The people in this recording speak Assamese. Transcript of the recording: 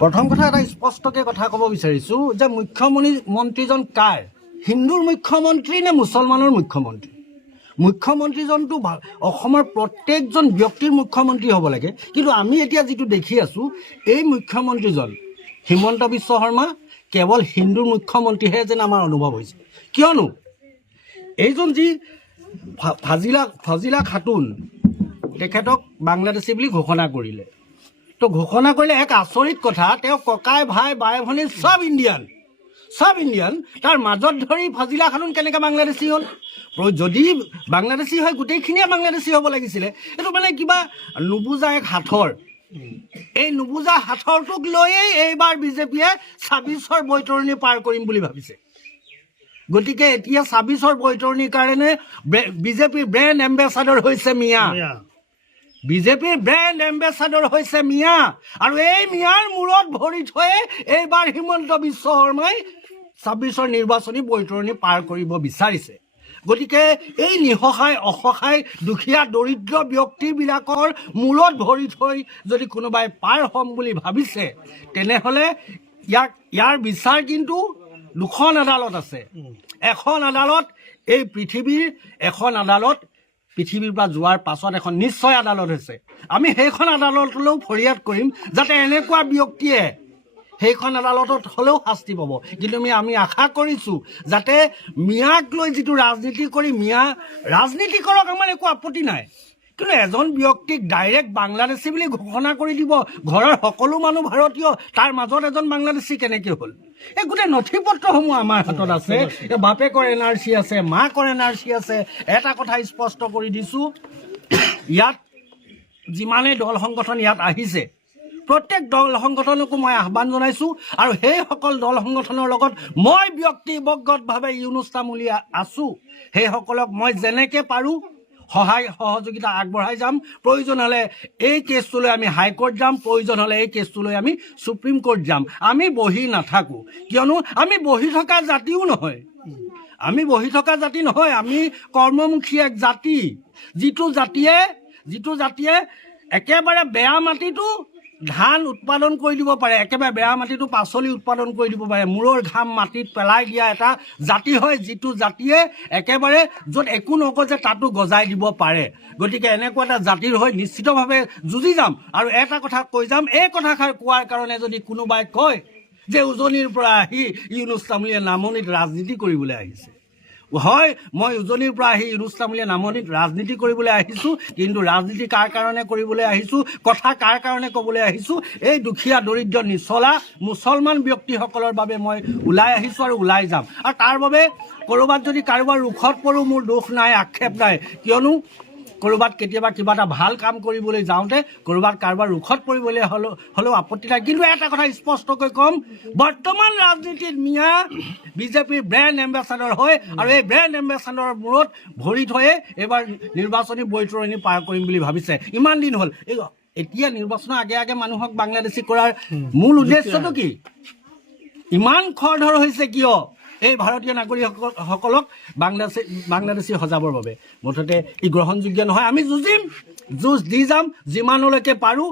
প্ৰথম কথা এটা স্পষ্টকৈ কথা ক'ব বিচাৰিছোঁ যে মুখ্যমন্ত্ৰীজন কাৰ, হিন্দুৰ মুখ্যমন্ত্ৰী নে মুছলমানৰ মুখ্যমন্ত্ৰী? মুখ্যমন্ত্ৰীজনটো অসমৰ প্ৰত্যেকজন ব্যক্তিৰ মুখ্যমন্ত্ৰী হ'ব লাগে, কিন্তু আমি এতিয়া যিটো দেখি আছোঁ এই মুখ্যমন্ত্ৰীজন হিমন্ত বিশ্ব শৰ্মা কেৱল হিন্দুৰ মুখ্যমন্ত্ৰীহে যেন আমাৰ অনুভৱ হৈছে। কিয়নো এইজন যি ফাজিলা খাতুন তেখেতক বাংলাদেশী বুলি ঘোষণা কৰিলে, তো ঘোষণা কৰিলে এক আচৰিত কথা, তেওঁ ককাই ভাই বাই ভনী চব ইণ্ডিয়ান, তাৰ মাজত ধৰি ফাজিলা খাতুন কেনেকৈ বাংলাদেশী হ'ল? যদি বাংলাদেশী হয় গোটেইখিনিয়ে বাংলাদেশী হ'ব লাগিছিলে। এইটো মানে কিবা নুবুজা এক সাঁথৰ। এই নুবুজা সাঁথৰটোক লৈয়ে এইবাৰ বিজেপিয়ে ২৬ৰ বৈতৰণি পাৰ কৰিম বুলি ভাবিছে। গতিকে এতিয়া ২৬ৰ বৈতৰণিৰ কাৰণে বিজেপিৰ ব্ৰেণ্ড এম্বেচাডৰ হৈছে মিয়া, বিজেপিৰ ব্ৰেণ্ড এম্বেচাডৰ হৈছে মিয়া, আৰু এই মিয়াৰ মূৰত ভৰি থৈয়ে এইবাৰ হিমন্ত বিশ্ব শৰ্মাই ২৬ৰ নিৰ্বাচনী বৈতৰণি পাৰ কৰিব বিচাৰিছে। গতিকে এই নিঃসহায় অসহায় দুখীয়া দৰিদ্ৰ ব্যক্তিবিলাকৰ মূৰত ভৰি থৈ যদি কোনোবাই পাৰ হ'ম বুলি ভাবিছে, তেনেহ'লে ইয়াৰ বিচাৰ কিন্তু দুখন আদালত আছে। এখন আদালত এই এখন আদালত পৃথিৱীৰ পৰা যোৱাৰ পাছত এখন নিশ্চয় আদালত হৈছে। আমি সেইখন আদালতলৈও ফৰিয়াদ কৰিম যাতে এনেকুৱা ব্যক্তিয়ে সেইখন আদালতত হ'লেও শাস্তি পাব। কিন্তু আমি আশা কৰিছোঁ যাতে মিয়াক লৈ যিটো ৰাজনীতি কৰি ৰাজনীতি কৰক, আমাৰ একো আপত্তি নাই, কিন্তু এজন ব্যক্তিক ডাইৰেক্ট বাংলাদেশী বুলি ঘোষণা কৰি দিব, ঘৰৰ সকলো মানুহ ভাৰতীয়, তাৰ মাজত এজন বাংলাদেশী কেনেকৈ হ'ল? এই গোটেই নথি পত্ৰসমূহ আমাৰ হাতত আছে, বাপেকৰ NRC আছে, মাকৰ NRC আছে। এটা কথা স্পষ্ট কৰি দিছোঁ, ইয়াত যিমানেই দল সংগঠন ইয়াত আহিছে, প্ৰত্যেক দল সংগঠনকো মই আহ্বান জনাইছোঁ, আৰু সেইসকল দল সংগঠনৰ লগত মই ব্যক্তিগতভাৱে ইউনুছ তামুলী আছোঁ। সেইসকলক মই যেনেকৈ পাৰোঁ সহায় সহযোগিতা আগবঢ়াই যাম। প্ৰয়োজন হ'লে এই কেছটোলৈ আমি হাইকোৰ্ট যাম, প্ৰয়োজন হ'লে এই কেছটোলৈ আমি সুপ্ৰিম কোৰ্ট যাম। আমি বহি নাথাকোঁ, কিয়নো আমি বহি থকা জাতিও নহয়, আমি কৰ্মমুখী এক জাতি। যিটো জাতিয়ে একেবাৰে বেয়া মাটিটো ধান উৎপাদন কৰি দিব পাৰে, একেবাৰে বেয়া মাটিটো পাচলি উৎপাদন কৰি দিব পাৰে, মূৰৰ ঘাম মাটিত পেলাই দিয়া এটা জাতি হয়, যিটো জাতিয়ে একেবাৰে য'ত একো নগজে তাতো গজাই দিব পাৰে। গতিকে এনেকুৱা এটা জাতিৰ হৈ নিশ্চিতভাৱে যুঁজি যাম। আৰু এটা কথা কৈ যাম, এই কথাষাৰ কোৱাৰ কাৰণে যদি কোনোবাই কয় যে উজনিৰ পৰা আহি ইউনুছ তামুলীয়ে নামনিত ৰাজনীতি কৰিবলৈ আহিছে, হয়, মই উজনিৰ পৰা আহি ইউনুছ তামুলীয়ে নামনিত ৰাজনীতি কৰিবলৈ আহিছোঁ, কিন্তু ৰাজনীতি কাৰ কাৰণে কৰিবলৈ আহিছোঁ, কথা কাৰ কাৰণে ক'বলৈ আহিছোঁ, এই দুখীয়া দৰিদ্ৰ নিচলা মুছলমান ব্যক্তিসকলৰ বাবে মই ওলাই আহিছোঁ আৰু ওলাই যাম। আৰু তাৰ বাবে ক'ৰবাত যদি কাৰোবাৰ ৰোষত পৰোঁ মোৰ দোষ নাই, আক্ষেপ নাই, কিয়নো ক'ৰবাত কেতিয়াবা কিবা এটা ভাল কাম কৰিবলৈ যাওঁতে ক'ৰবাত কাৰোবাৰ ৰোষত পৰিবলৈ হ'লেও আপত্তি নাই। কিন্তু এটা কথা স্পষ্টকৈ ক'ম, বৰ্তমান ৰাজনীতিত মিয়া বিজেপিৰ ব্ৰেণ্ড এম্বেচাডৰ হয়, আৰু এই ব্ৰেণ্ড এম্বেচাডৰৰ মূৰত ভৰি থৈয়ে এইবাৰ নিৰ্বাচনী বৈতৰণি পাৰ কৰিম বুলি ভাবিছে। ইমান দিন হ'ল, এতিয়া নিৰ্বাচনৰ আগে মানুহক বাংলাদেশী কৰাৰ মূল উদ্দেশ্যটো কি? ইমান খৰধৰ হৈছে কিয়? এই ভাৰতীয় নাগৰিকসকলক বাংলাদেশী সজাবৰ বাবে। মুঠতে ই গ্ৰহণযোগ্য নহয়। আমি যুঁজিম, যুঁজ দি যাম যিমানলৈকে পাৰোঁ।